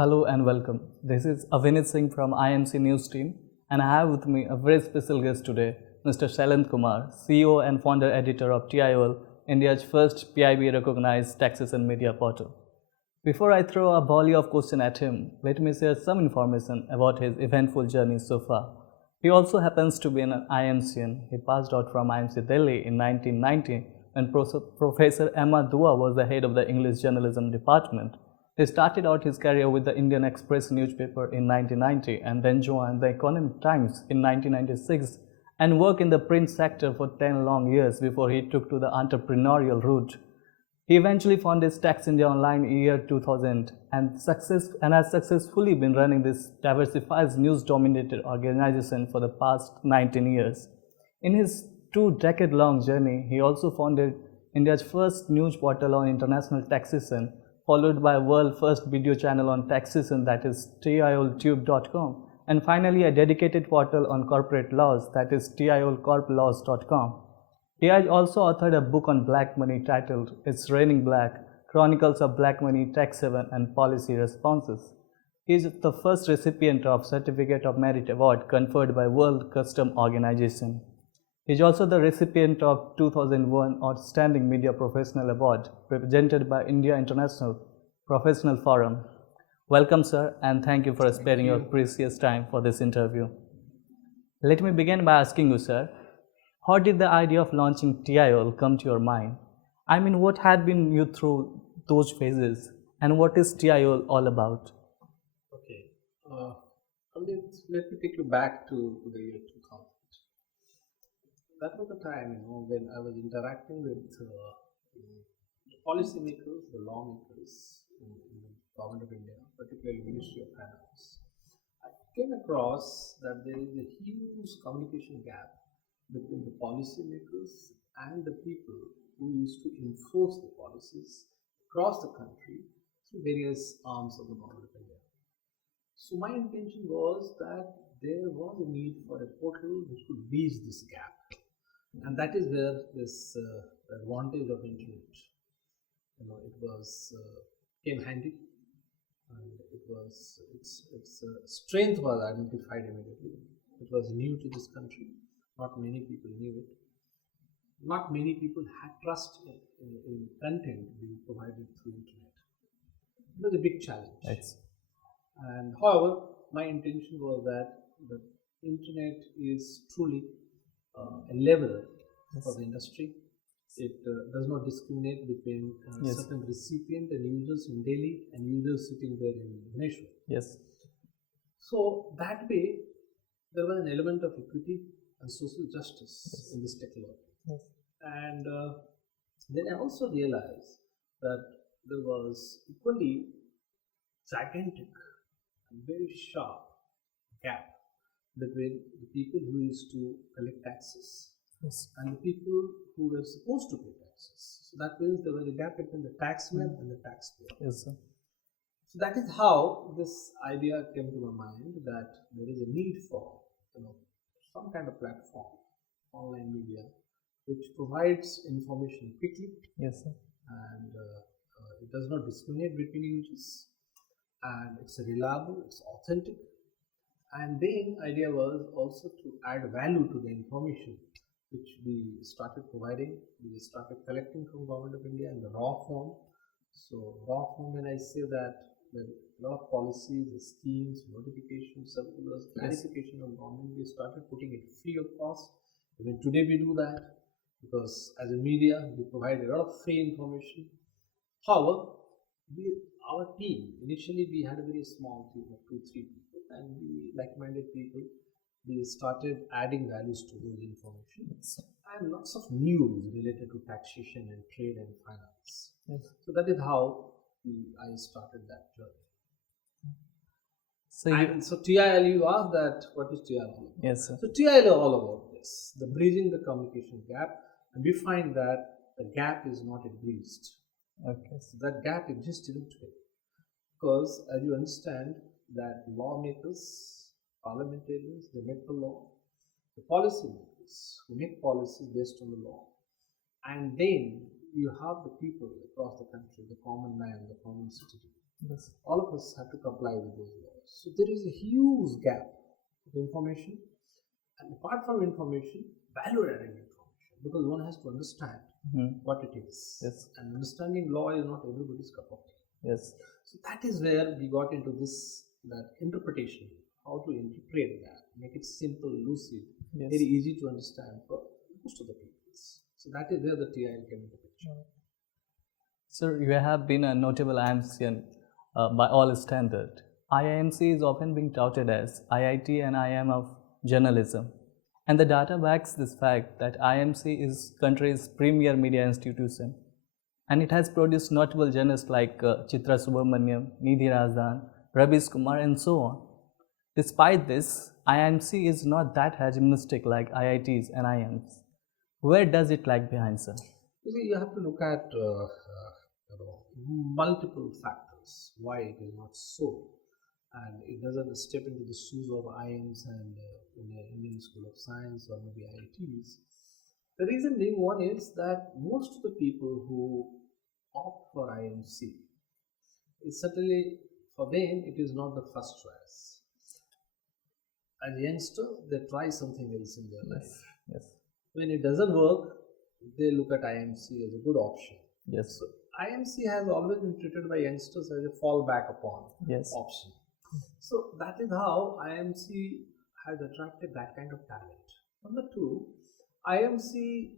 Hello and welcome. This is Avinit Singh from IMC News team, and I have with me a very special guest today, Mr. Shailendra Kumar, CEO and founder editor of TIOL, India's first PIB recognized taxation media portal. Before I throw a volley of questions at him, let me share some information about his eventful journey so far. He also happens to be an IMCian. He passed out from IMC Delhi in 1990 when Professor Emma Dua was the head of the English journalism department. He started out his career with the Indian Express newspaper in 1990 and then joined the Economic Times in 1996 and worked in the print sector for 10 long years before he took to the entrepreneurial route. He eventually founded Tax India Online in year 2000 and has successfully been running this diversified news-dominated organization for the past 19 years. In his 2-decade-long journey, he also founded India's first news portal on international taxation, followed by world's first video channel on taxation, that is tioltube.com, and finally a dedicated portal on corporate laws, that is tiolcorplaws.com. He has also authored a book on black money titled It's Raining Black, Chronicles of Black Money, Tax Haven and Policy Responses. He is the first recipient of Certificate of Merit Award conferred by World Customs Organization. He is also the recipient of 2001 Outstanding Media Professional Award presented by India International Professional Forum. Welcome, sir, and thank you for sparing your precious time for this interview. Let me begin by asking you, sir, how did the idea of launching TIOL come to your mind? I mean, what had been you through those phases, and what is TIOL all about? Okay, let me take you back to the year 2000. That was the time, when I was interacting with the policymakers, the lawmakers in the government of India, particularly Ministry of Finance. I came across that there is a huge communication gap between the policymakers and the people who used to enforce the policies across the country through various arms of the government of India. So my intention was that there was a need for a portal which could bridge this gap. And that is where this advantage of internet, it was came handy, and its strength was identified immediately. It was new to this country. Not many people knew it. Not many people had trust in content being provided through internet. It was a big challenge. Yes. And however, my intention was that the internet is truly a leveler for the industry. It does not discriminate between certain recipient and users in Delhi and users sitting there in Bhubaneswar. Yes. So that way, there was an element of equity and social justice in this technology. Yes. And then I also realized that there was equally gigantic and very sharp gap between the people who used to collect taxes and the people who were supposed to pay taxes. So that means there was a gap between the taxman and the taxpayer. Yes, sir. So that is how this idea came to my mind, that there is a need for some kind of platform, online media, which provides information quickly. Yes, sir. And it does not discriminate between users, and it's reliable, it's authentic. And then idea was also to add value to the information which we started providing. We started collecting from Government of India in the raw form. So raw form, when I say that, there are a lot of policies, schemes, notifications, circulars, clarification of government, we started putting it free of cost. Even today we do that, because as a media we provide a lot of free information. However, our team, initially we had a very small team of 2-3 people, and we, like-minded people, we started adding values to those information and lots of news related to taxation and trade and finance. Yes. So that is how I started that journey. So TIL, you asked that what is TIL all about? Yes, sir. So TIL is all about this, the bridging the communication gap, and we find that the gap is not bridged. Okay. So that gap exists even today, because as you understand that lawmakers, parliamentarians, they make the law, the policymakers who make policies based on the law, and then you have the people across the country, the common man, the common citizen, Yes. All of us have to comply with those laws. So there is a huge gap of information, and apart from information, value-added information, because one has to understand what it is. Yes. And understanding law is not everybody's cup of tea. Yes. So that is where we got into this, that interpretation, how to interpret that, make it simple, lucid, Yes. very easy to understand for most of the people. So that is where the TIL came into picture. Sir, you have been a notable IMCian by all standard. IIMC is often being touted as IIT and IIM of journalism. And the data backs this fact that IMC is country's premier media institution. And it has produced notable journalists like Chitra Subramaniam, Nidhi Razdan, Ravis Kumar, and so on. Despite this, IIMC is not that hegemonistic like IITs and IIMs. Where does it lag behind, sir? You see, you have to look at multiple factors why it is not so, and it doesn't step into the shoes of IIMs and in the Indian School of Science or maybe IITs. The reason being, one is that most of the people who opt for IMC, is certainly for them it is not the first choice. As a youngster, they try something else in their life. Yes. When it doesn't work, they look at IMC as a good option. Yes. So IMC has always been treated by youngsters as a fallback upon option. So that is how IMC has attracted that kind of talent. Number two, IMC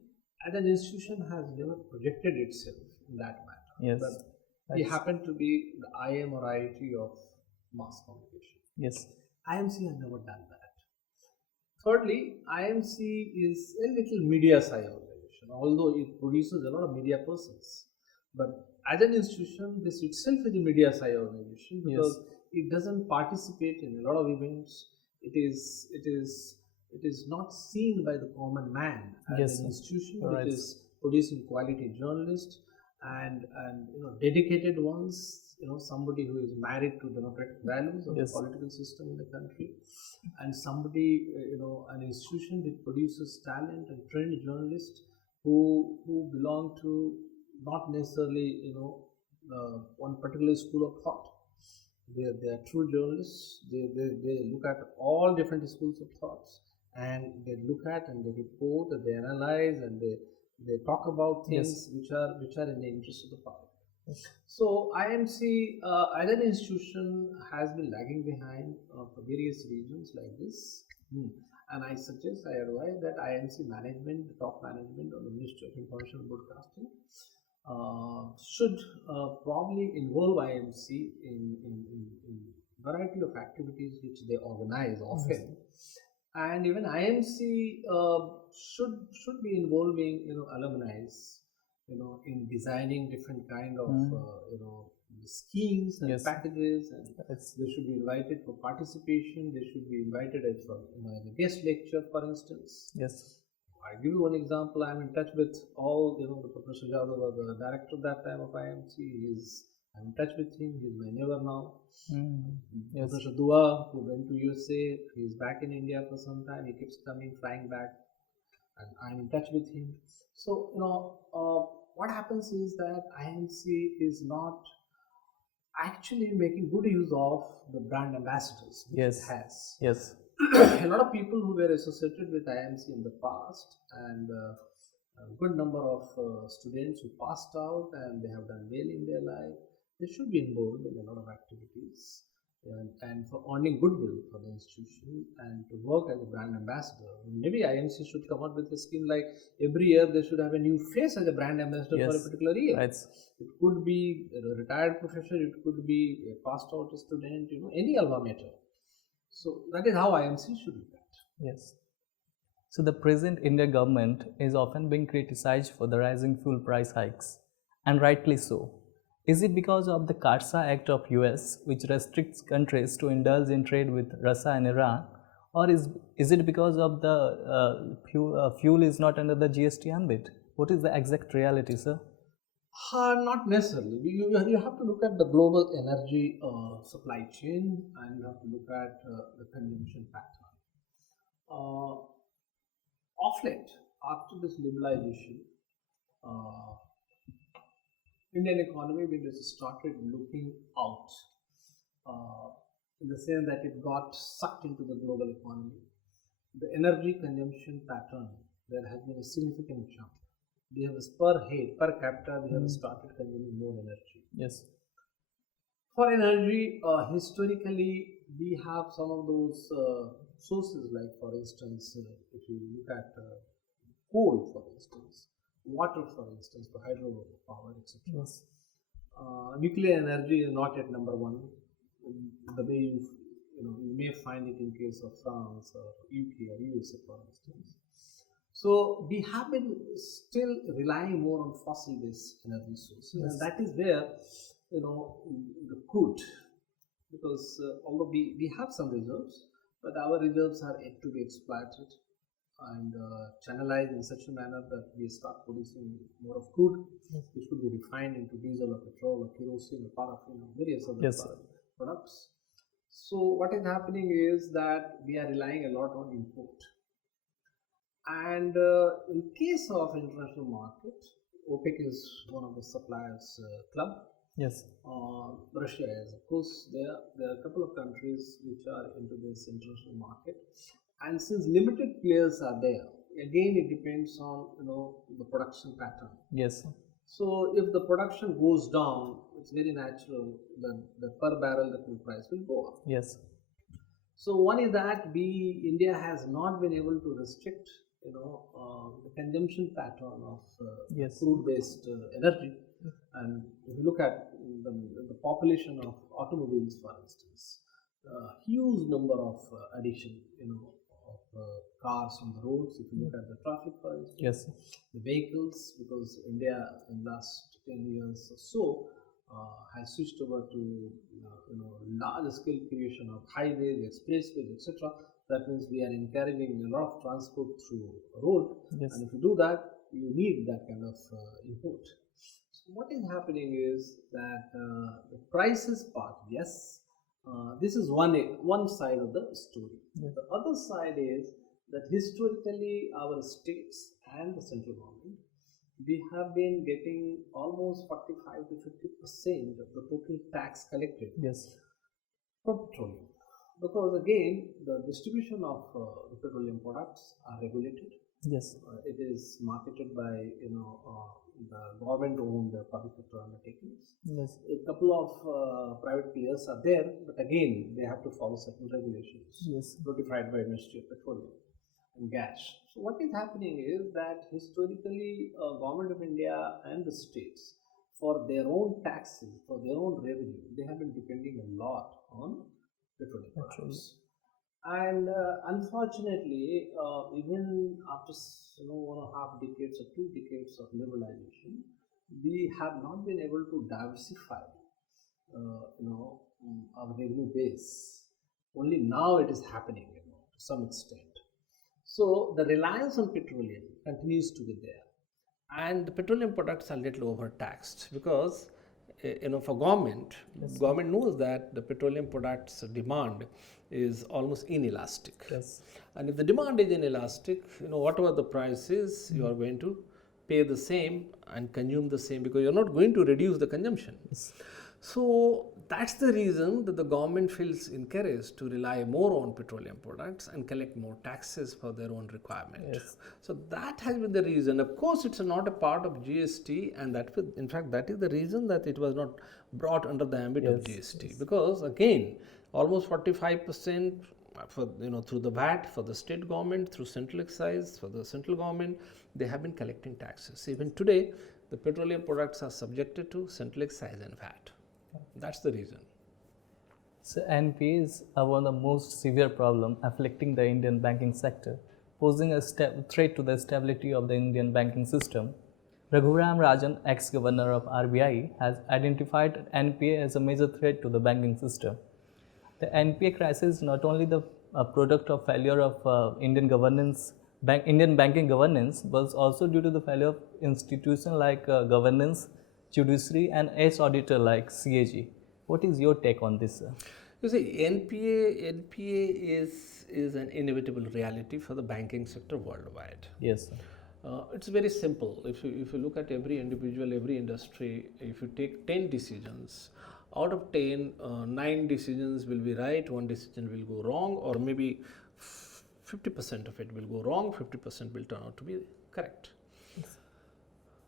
as an institution has never projected itself in that manner. Yes. But we happen to be the IM or IIT of mass communication. Yes. IMC has never done that. Thirdly, IMC is a little media side organization, although it produces a lot of media persons. But as an institution, this itself is a media side organization because it doesn't participate in a lot of events. It is not seen by the common man as an institution which is producing quality journalists and dedicated ones. Somebody who is married to democratic values of the political system in the country, and somebody, an institution which produces talent and trained journalists who belong to not necessarily, one particular school of thought. They are true journalists. They look at all different schools of thoughts, and they look at and they report and they analyze and they talk about things which are in the interest of the public. So IMC as an institution has been lagging behind for various reasons like this. And I advise that IMC management, the top management of the Ministry of Information and Broadcasting should probably involve IMC in variety of activities which they organize often. And even IMC should be involving alumni in designing different kind of schemes and packages, and they should be invited for participation. They should be invited as for as a guest lecture, for instance. Yes. I give you one example. I'm in touch with all the Professor Jadhav was the director that time of IMC. I'm in touch with him. He's my neighbor now. Professor Dua, who went to USA, he's back in India for some time. He keeps flying back, and I'm in touch with him. So what happens is that IMC is not actually making good use of the brand ambassadors which it has. Yes. A lot of people who were associated with IMC in the past, and a good number of students who passed out and they have done well in their life, they should be involved in a lot of activities and for earning goodwill for the institution and to work as a brand ambassador. Maybe IMC should come up with a scheme like every year they should have a new face as a brand ambassador for a particular year. It could be a retired professor, it could be a passed out student, any alma mater. So that is how IMC should look at. Yes. So the present Indian government is often being criticized for the rising fuel price hikes, and rightly so. Is it because of the CARSA Act of US, which restricts countries to indulge in trade with Russia and Iran, or is it because of the fuel is not under the GST ambit? What is the exact reality, sir? Not necessarily. You have to look at the global energy supply chain, and you have to look at the consumption pattern. Of late, after this liberalization, Indian economy when it started looking out, in the sense that it got sucked into the global economy. The energy consumption pattern, there has been a significant jump. We have per head, per capita, we have started consuming more energy. Yes. For energy, historically, we have some of those sources, like for instance, if you look at coal, for instance, water, for instance, for hydropower, etc. Yes. Nuclear energy is not yet number one. The way you may find it in case of France or UK or USA, for instance. So we have been still relying more on fossil-based energy sources, Yes. and that is where the crude, because although we have some reserves, but our reserves are yet to be exploited and channelized in such a manner that we start producing more of crude, which could be refined into diesel or petrol or kerosene or paraffin or various other Yes. products. So what is happening is that we are relying a lot on import. And in case of international market, OPEC is one of the suppliers club. Yes. Russia is, of course, there are a couple of countries which are into this international market, and since limited players are there, again it depends on the production pattern. Yes. So if the production goes down, it's very natural that the per barrel the crude price will go up. Yes. So one is that India has not been able to restrict the consumption pattern of Yes. crude-based energy. And if you look at the population of automobiles, for instance, huge number of addition, of cars on the roads. If you look at the traffic, for instance, Yes. the vehicles, because India in last 10 years or so has switched over to large scale creation of highways, expressways, etc. That means we are encouraging a lot of transport through road, Yes. and if you do that, you need that kind of input. So what is happening is that the prices part, yes, this is one side of the story. Yes. The other side is that historically our states and the central government, we have been getting almost 45 to 50% of the total tax collected Yes. from petroleum. Because again, the distribution of the petroleum products are regulated. Yes. It is marketed by the government-owned public sector undertakings. Yes. A couple of private players are there, but again, they have to follow certain regulations Yes. notified by Ministry of Petroleum and Gas. So what is happening is that historically, Government of India and the states, for their own taxes, for their own revenue, they have been depending a lot on petroleum products. And unfortunately, even after 1.5 decades or 2 decades of liberalization, we have not been able to diversify, our revenue base. Only now it is happening, to some extent. So the reliance on petroleum continues to be there, and the petroleum products are little overtaxed because for government, government knows that the petroleum products demand is almost inelastic. Yes. And if the demand is inelastic, whatever the price is, you are going to pay the same and consume the same because you're not going to reduce the consumption. Yes. So that's the reason that the government feels encouraged to rely more on petroleum products and collect more taxes for their own requirement. Yes. So that has been the reason. Of course, it's not a part of GST, and in fact, that is the reason that it was not brought under the ambit of GST. Because again, almost 45% for through the VAT for the state government, through central excise for the central government, they have been collecting taxes. Even today, the petroleum products are subjected to central excise and VAT. That's the reason. So NPAs are one of the most severe problems afflicting the Indian banking sector, posing a threat to the stability of the Indian banking system. Raghuram Rajan, ex-governor of RBI, has identified NPA as a major threat to the banking system. The NPA crisis is not only the product of failure of Indian banking governance, but also due to the failure of institutions like governance, judiciary, and ex auditor like CAG. What is your take on this, sir? You see, NPA is an inevitable reality for the banking sector worldwide. Yes, sir. It's very simple. If you look at every individual, every industry, if you take 10 decisions, out of 10, 9 decisions will be right, one decision will go wrong, or maybe 50% of it will go wrong, 50% will turn out to be correct.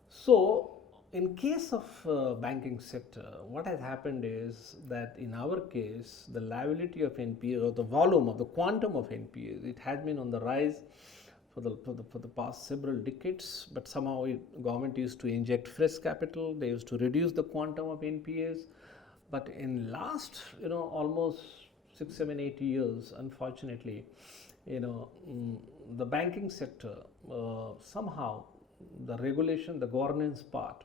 So, in case of banking sector, what has happened is that in our case, the liability of NPAs, or the volume of the quantum of NPAs, it has been on the rise for the past several decades, but somehow government used to inject fresh capital. They used to reduce the quantum of NPAs, but in last almost 6, 7, 8 years, unfortunately, the banking sector somehow the regulation, the governance part,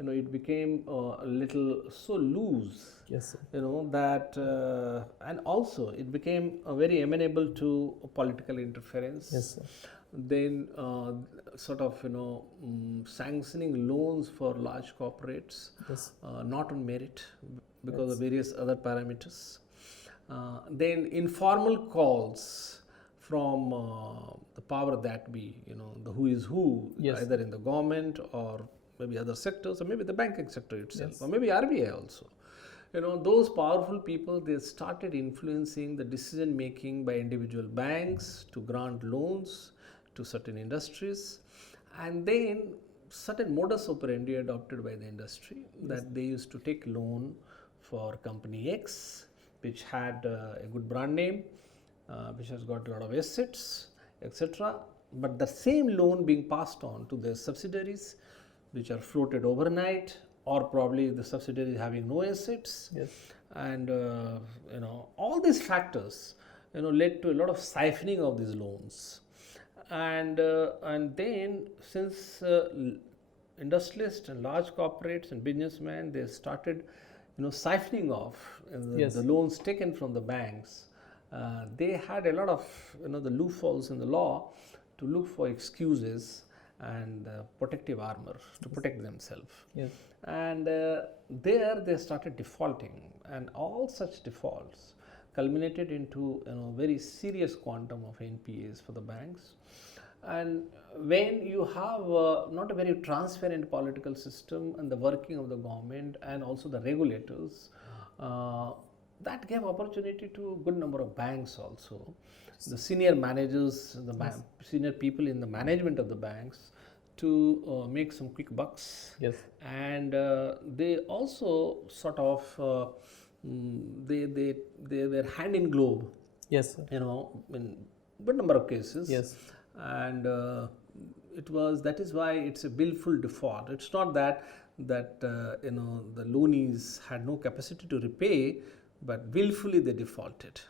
it became a little so loose. Yes, sir. That and also it became very amenable to political interference. Yes, sir. Then sort of sanctioning loans for large corporates, Yes. not on merit because of various other parameters. Then informal calls from the power that be, the who is who, Yes. either in the government or maybe other sectors, or maybe the banking sector itself, Yes. or maybe RBI also. Those powerful people, they started influencing the decision making by individual banks to grant loans to certain industries, and then certain modus operandi adopted by the industry, that they used to take loan for company X, which had a good brand name, which has got a lot of assets, etc. But the same loan being passed on to their subsidiaries, which are floated overnight, or probably the subsidiary having no assets. Yes. And all these factors led to a lot of siphoning of these loans. And then since industrialists and large corporates and businessmen, they started siphoning off Yes. the loans taken from the banks, they had a lot of the loopholes in the law to look for excuses and protective armor to protect themselves. Yes. And there they started defaulting, and all such defaults culminated into very serious quantum of NPAs for the banks. And when you have not a very transparent political system and the working of the government and also the regulators, that gave opportunity to a good number of banks also. The senior managers, the senior people in the management of the banks, to make some quick bucks. Yes. And they also sort of they were hand in glove, Yes, sir. in good number of cases. Yes. And that is why it's a willful default. It's not that the loanees had no capacity to repay, but willfully they defaulted.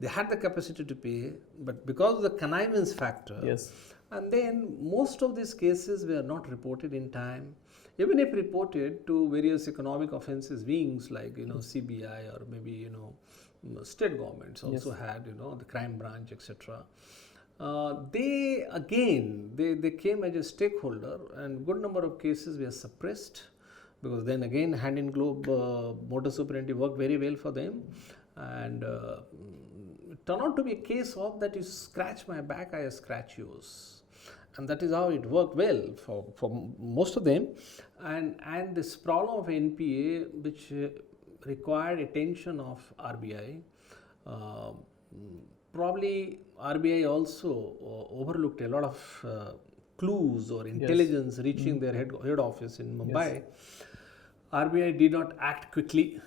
They had the capacity to pay, but because of the connivance factor. Yes. And then most of these cases were not reported in time. Even if reported to various economic offences wings like CBI, or maybe state governments also had the crime branch, etc. They came as a stakeholder, and good number of cases were suppressed, because then again hand in glove modus operandi worked very well for them. And it turned out to be a case of that you scratch my back, I scratch yours. And that is how it worked well for most of them. And this problem of NPA, which required attention of RBI, probably RBI also overlooked a lot of clues or intelligence reaching their head office in Mumbai. Yes. RBI did not act quickly.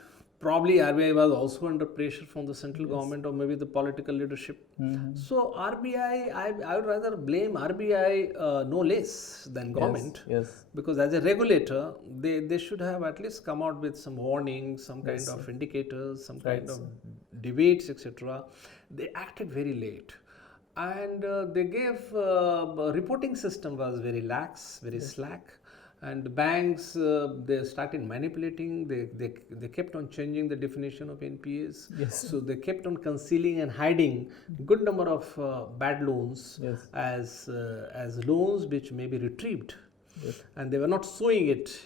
Probably RBI was also under pressure from the central government or maybe the political leadership. So RBI, I would rather blame RBI no less than government. Yes. Because as a regulator, they should have at least come out with some warnings, some kind of indicators, some kind of debates, etc. They acted very late. And they gave reporting system was very lax, very slack. And the banks, they started manipulating. They kept on changing the definition of NPAs. Yes. So they kept on concealing and hiding good number of bad loans as loans which may be retrieved. Yes. And they were not showing it,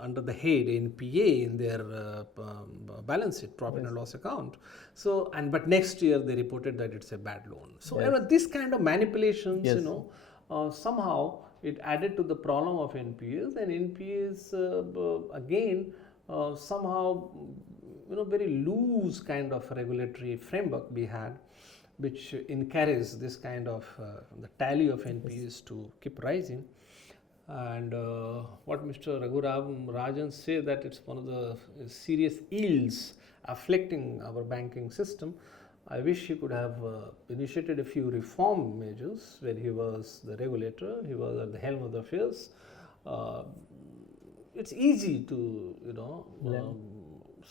under the head NPA in their balance sheet, profit and loss account. So, but next year they reported that it's a bad loan. So, this kind of manipulations, somehow it added to the problem of NPAs, and NPAs again somehow, very loose kind of regulatory framework we had, which encourages this kind of the tally of NPAs to keep rising. And what Mr. Rajan say, that it's one of the serious ills afflicting our banking system. I wish he could have initiated a few reform measures when he was the regulator, he was at the helm of the affairs. It's easy to,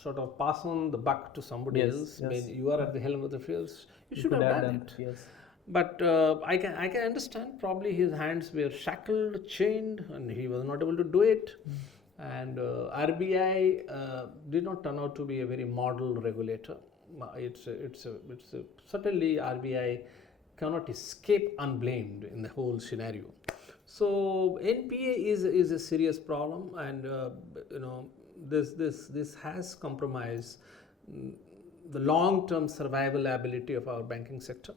sort of pass on the buck to somebody else. When you are at the helm of the affairs, you should have done it. Yes. But I can understand, probably his hands were shackled, chained, and he was not able to do it. And RBI did not turn out to be a very model regulator. Certainly RBI cannot escape unblamed in the whole scenario. So NPA is a serious problem, and this has compromised the long-term survivability of our banking sector,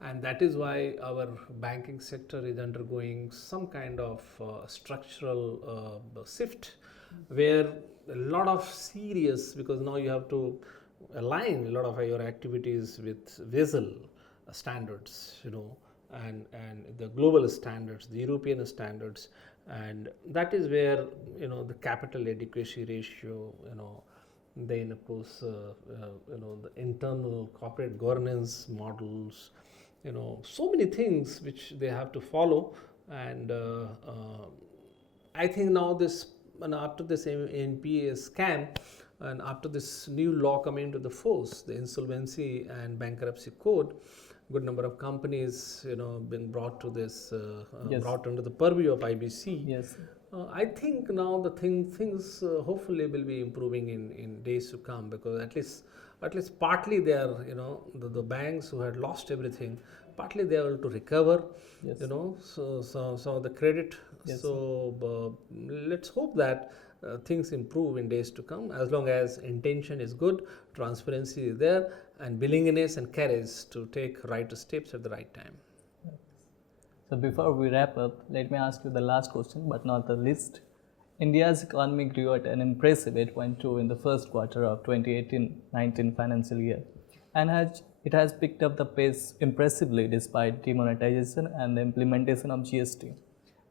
and that is why our banking sector is undergoing some kind of structural shift, where a lot of serious, because now you have to align a lot of your activities with Basel standards, and the global standards, the European standards, and that is where the capital adequacy ratio, then of course the internal corporate governance models, so many things which they have to follow. And I think now after this NPA scam, and after this new law coming into the force, the insolvency and bankruptcy code, good number of companies been brought to this brought under the purview of IBC. Yes. I think now the things hopefully will be improving in days to come, because at least partly they are, the banks who had lost everything, partly they are able to recover. Yes. So the credit. Yes. So let's hope that things improve in days to come, as long as intention is good, transparency is there, and willingness and courage to take right steps at the right time. So before we wrap up, let me ask you the last question, but not the least. India's economy grew at an impressive 8.2 in the first quarter of 2018-19 financial year, and it has picked up the pace impressively despite demonetization and the implementation of GST.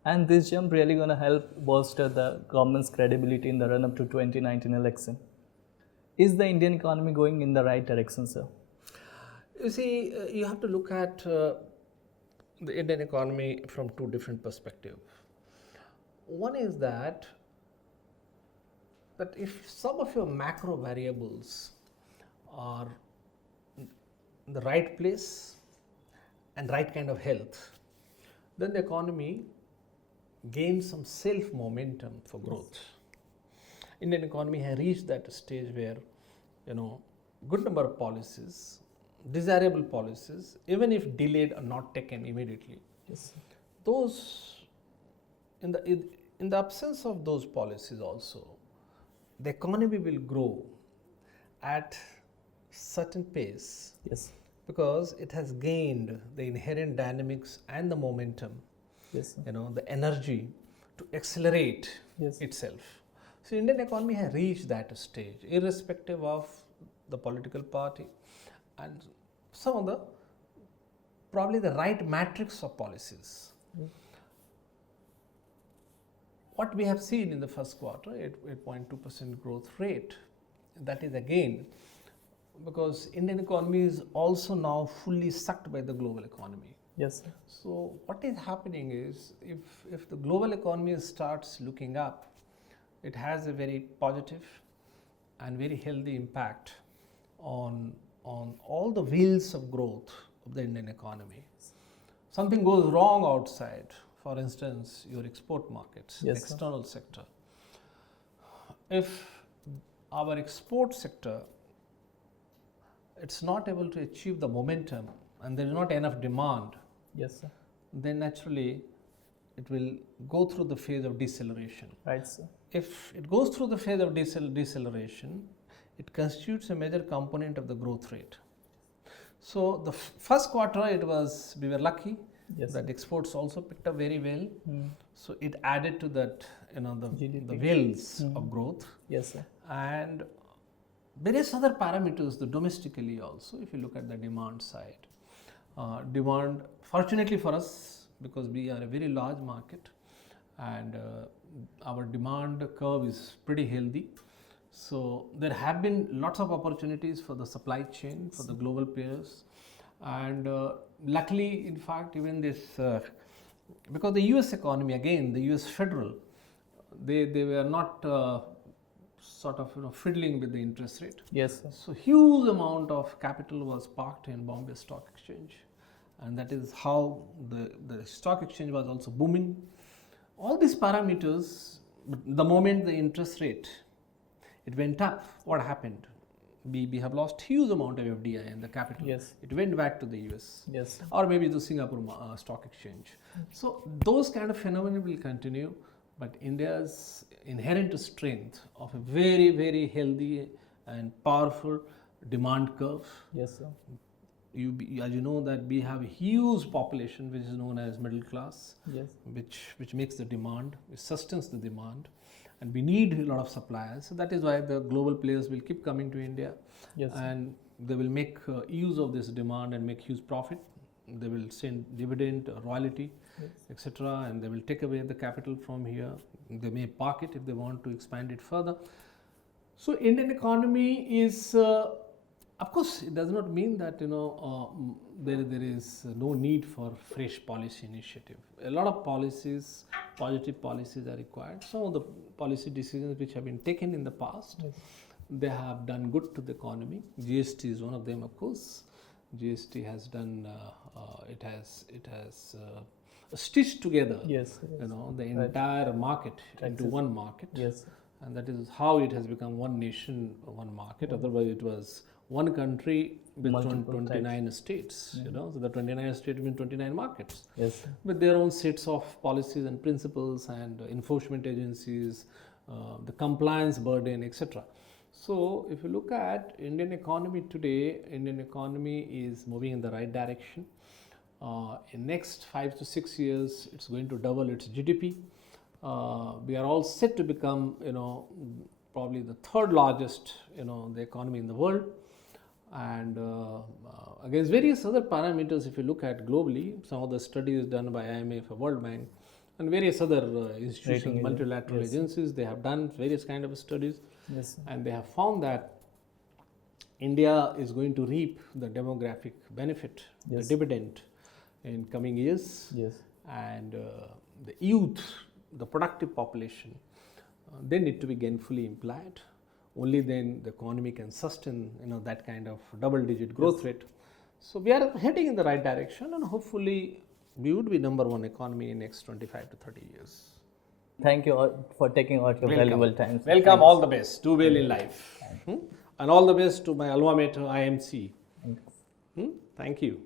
And this jump really going to help bolster the government's credibility in the run-up to 2019 election. Is the Indian economy going in the right direction, sir? You see, you have to look at the Indian economy from two different perspectives. One is that if some of your macro variables are in the right place and right kind of health, then the economy gain some self momentum for growth. Indian economy has reached that stage where good number of policies, desirable policies, even if delayed or not taken immediately, those in the absence of those policies also, the economy will grow at certain pace. Yes. Because it has gained the inherent dynamics and the momentum, the energy to accelerate itself. So Indian economy has reached that stage, irrespective of the political party and some of the probably the right matrix of policies. What we have seen in the first quarter, 8.2% growth rate, that is again because Indian economy is also now fully sucked by the global economy. Yes, sir. So what is happening is, if the global economy starts looking up, it has a very positive and very healthy impact on all the wheels of growth of the Indian economy. Something goes wrong outside, for instance, your export markets, the external sector. If our export sector, it's not able to achieve the momentum and there is not enough demand, then naturally it will go through the phase of deceleration. Right, sir. If it goes through the phase of deceleration, it constitutes a major component of the growth rate. So the first quarter, we were lucky, Yes. that exports also picked up very well. So it added to that, the GDP. wheels of growth. Yes, sir. And various other parameters, the domestically also, if you look at the demand side. Demand, fortunately for us, because we are a very large market, and our demand curve is pretty healthy. So there have been lots of opportunities for the supply chain, for the global players. And luckily, in fact, even this, because the US economy, again, the US federal, they were not sort of fiddling with the interest rate. Yes, sir. So huge amount of capital was parked in Bombay Stock Exchange, and that is how the stock exchange was also booming. All these parameters, but the moment the interest rate it went up, what happened? We have lost huge amount of FDI and the capital. Yes. It went back to the US. Yes. Or maybe the Singapore Stock Exchange. So those kind of phenomena will continue, but India's inherent strength of a very, very healthy and powerful demand curve. Yes, sir. As you know that we have a huge population which is known as middle class, Yes. which makes the demand, which sustains the demand, and we need a lot of suppliers. So that is why the global players will keep coming to India. Yes. And they will make use of this demand and make huge profit. They will send dividend, royalty, Yes. etc., and they will take away the capital from here. They may park it if they want to expand it further. So Indian economy is, of course, it does not mean that there is no need for fresh policy initiative. A lot of policies, positive policies are required. Some of the policy decisions which have been taken in the past, Yes. they have done good to the economy. GST is one of them, of course. GST has done, it has stitched together, Yes. Yes. the entire market into Taxes. one market. Yes. And that is how it has become one nation, one market. Otherwise, it was one country with Multiple 29 states. So the 29 states mean 29 markets Yes, sir. with their own sets of policies and principles and enforcement agencies, the compliance burden, etc. So if you look at Indian economy today, Indian economy is moving in the right direction. In next 5 to 6 years, it's going to double its GDP. We are all set to become, probably the third largest, the economy in the world. And against various other parameters, if you look at globally, some of the studies done by IMF, World Bank, and various other institutions, Rating multilateral yes. agencies, they have done various kind of studies. Yes, sir. And they have found that India is going to reap the demographic benefit, Yes. the dividend in coming years. Yes. And the youth, the productive population, they need to be gainfully employed. Only then the economy can sustain that kind of double-digit growth rate. So we are heading in the right direction, and hopefully we would be number one economy in next 25 to 30 years. Thank you all for taking out your valuable time. sir. Welcome, all the best. Do well in life. And all the best to my alma mater, IMC. Thank you. Thank you.